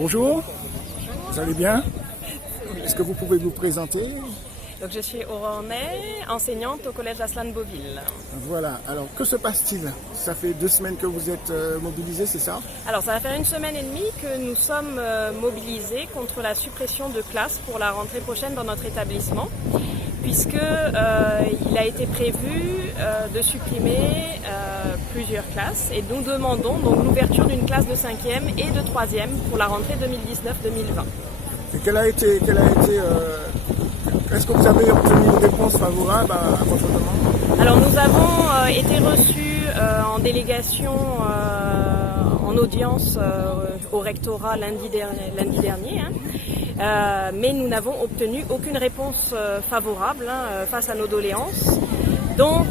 Bonjour, vous allez bien? Est-ce que vous pouvez vous présenter? Donc je suis Aurore Ney, enseignante au collège Aslan Beauville. Voilà, alors que se passe-t-il? Ça fait 2 semaines que vous êtes mobilisés, c'est ça? Alors ça va faire 1 semaine et demie que nous sommes mobilisés contre la suppression de classes pour la rentrée prochaine dans notre établissement, puisque il a été prévu de supprimer plusieurs classes et nous demandons donc l'ouverture d'une classe de 5e et de 3e pour la rentrée 2019-2020. Et est-ce que vous avez obtenu une réponse favorable à votre demande? Alors nous avons été reçus en délégation, en audience au rectorat lundi dernier, mais nous n'avons obtenu aucune réponse favorable face à nos doléances. Donc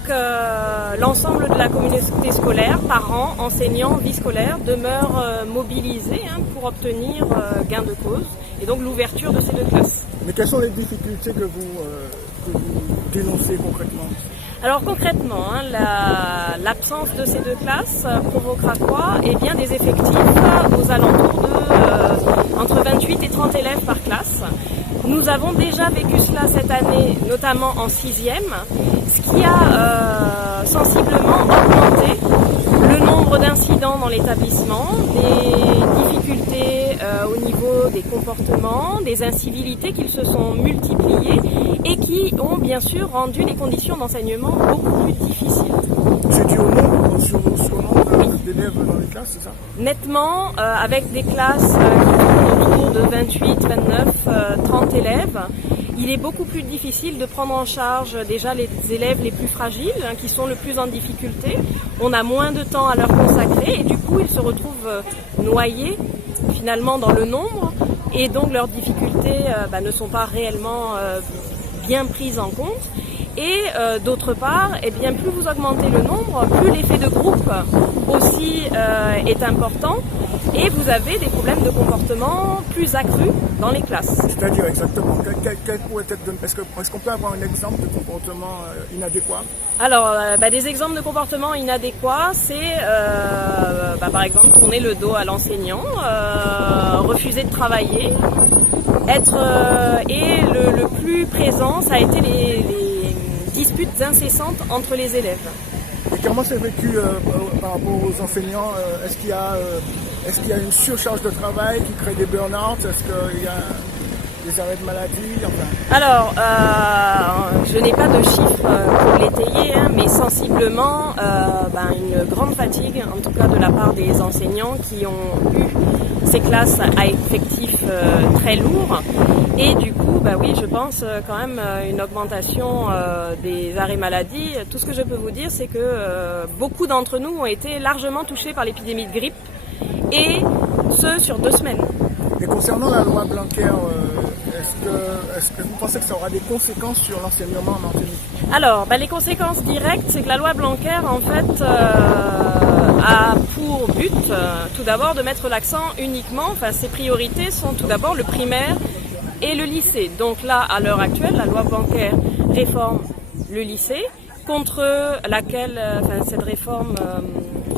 l'ensemble de la communauté scolaire, parents, enseignants, vie scolaire demeurent mobilisés pour obtenir gain de cause et donc l'ouverture de ces 2 classes. Mais quelles sont les difficultés que vous dénoncez concrètement? Alors concrètement, l'absence de ces 2 classes provoquera quoi? Eh bien des effectifs aux alentours de entre 28 et 30 élèves par classe. Nous avons déjà vécu cela cette année, notamment en 6e, ce qui a sensiblement augmenté le nombre d'incidents dans l'établissement, des difficultés au niveau des comportements, des incivilités qui se sont multipliées et qui ont bien sûr rendu les conditions d'enseignement beaucoup plus difficiles. C'est dû au nombre, sur nombre d'élèves dans les classes, c'est ça? Nettement, avec des classes qui tournent autour de 28, 29, 30 élèves, il est beaucoup plus difficile de prendre en charge déjà les élèves les plus fragiles, qui sont le plus en difficulté. On a moins de temps à leur consacrer et du coup ils se retrouvent noyés finalement dans le nombre et donc leurs difficultés ne sont pas réellement bien prises en compte. Et d'autre part, eh bien, plus vous augmentez le nombre, plus l'effet de groupe aussi est important et vous avez des problèmes de comportement plus accrus dans les classes. C'est-à-dire exactement, quel pourrait être, est-ce qu'on peut avoir un exemple de comportement inadéquat? Alors, des exemples de comportement inadéquats, c'est par exemple tourner le dos à l'enseignant, refuser de travailler, et le plus présent, ça a été les disputes incessantes entre les élèves. Et comment c'est vécu par rapport aux enseignants? Est-ce qu'il y a une surcharge de travail qui crée des burn-out? Est-ce qu'il y a des arrêts de maladie? Alors, je n'ai pas de chiffres pour l'étayer, mais sensiblement une grande fatigue, en tout cas de la part des enseignants qui ont eu ces classes à effectifs très lourds. Et du coup, oui, je pense quand même une augmentation des arrêts maladie. Tout ce que je peux vous dire, c'est que beaucoup d'entre nous ont été largement touchés par l'épidémie de grippe, et ce sur 2 semaines. Et concernant la loi Blanquer, est-ce que vous pensez que ça aura des conséquences sur l'enseignement en Martinique? Alors, les conséquences directes, c'est que la loi Blanquer, en fait, a pour but, tout d'abord, de mettre l'accent uniquement, ses priorités sont tout d'abord le primaire et le lycée. Donc là, à l'heure actuelle, la loi Blanquer réforme le lycée, contre laquelle, cette réforme,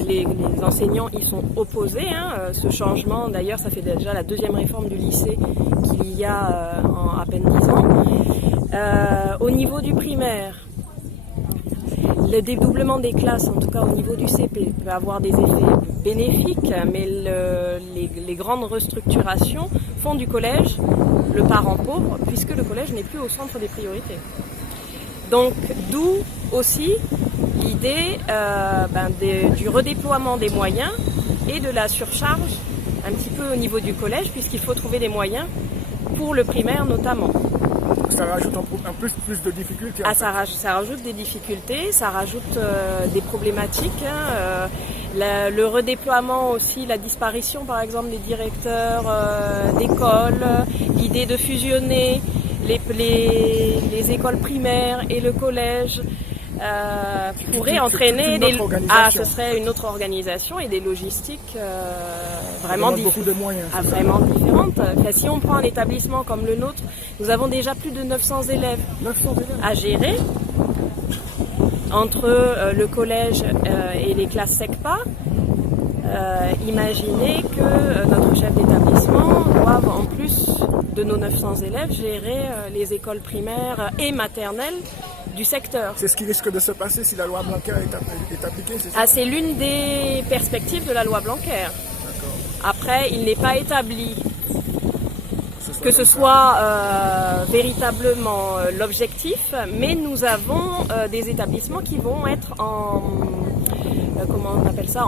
les enseignants y sont opposés. Ce changement, d'ailleurs, ça fait déjà la 2e réforme du lycée qu'il y a en à peine 10 ans. Au niveau du primaire, le dédoublement des classes, en tout cas au niveau du CP, peut avoir des effets bénéfiques, mais les grandes restructurations font du collège le parent pauvre, puisque le collège n'est plus au centre des priorités. Donc, d'où aussi l'idée du redéploiement des moyens et de la surcharge un petit peu au niveau du collège, puisqu'il faut trouver des moyens pour le primaire notamment. Ça rajoute un plus de difficultés. Ça rajoute des difficultés, ça rajoute des problématiques. Le redéploiement aussi, la disparition par exemple des directeurs d'école, l'idée de fusionner les écoles primaires et le collège pourrait entraîner ce serait une autre organisation et des logistiques vraiment différentes. Si on prend un établissement comme le nôtre, nous avons déjà plus de 900 élèves à gérer entre le collège et les classes SECPA. Imaginez que notre chef d'établissement doive, en plus de nos 900 élèves, gérer les écoles primaires et maternelles du secteur. C'est ce qui risque de se passer si la loi Blanquer est appliquée, c'est ça? Ah, c'est l'une des perspectives de la loi Blanquer. Après, il n'est pas établi que ce soit véritablement l'objectif, mais nous avons des établissements qui vont être en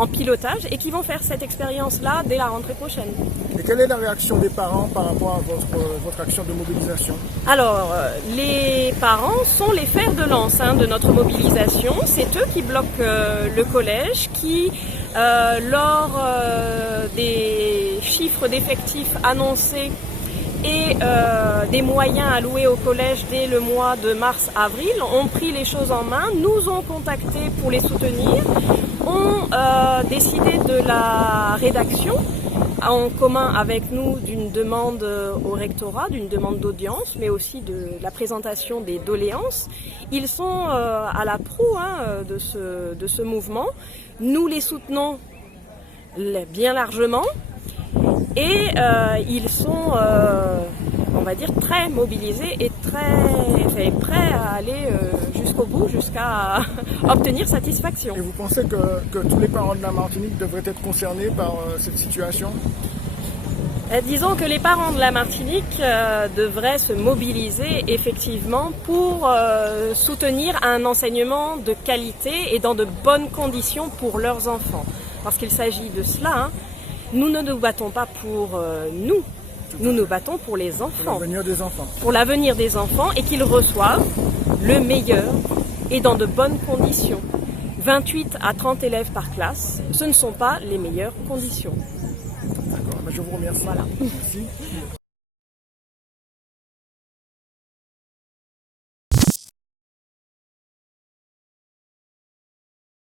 pilotage et qui vont faire cette expérience-là dès la rentrée prochaine. Et quelle est la réaction des parents par rapport à votre action de mobilisation? Alors, les parents sont les fers de lance de notre mobilisation. C'est eux qui bloquent le collège, qui, lors des chiffres d'effectifs annoncés et des moyens alloués au collège dès le mois de mars-avril, ont pris les choses en main, nous ont contactés pour les soutenir, ont décidé de la rédaction en commun avec nous d'une demande au rectorat, d'une demande d'audience, mais aussi de la présentation des doléances. Ils sont à la proue de ce mouvement. Nous les soutenons bien largement. Et ils sont, on va dire, très mobilisés et très prêts à aller jusqu'au bout, jusqu'à obtenir satisfaction. Et vous pensez que tous les parents de la Martinique devraient être concernés par cette situation? Disons que les parents de la Martinique devraient se mobiliser effectivement pour soutenir un enseignement de qualité et dans de bonnes conditions pour leurs enfants. Parce qu'il s'agit de cela. Nous ne nous battons pas pour nous nous battons pour les enfants. Pour l'avenir des enfants. Pour l'avenir des enfants et qu'ils reçoivent le meilleur et dans de bonnes conditions. 28 à 30 élèves par classe, ce ne sont pas les meilleures conditions. D'accord, je vous remercie. Voilà. Merci.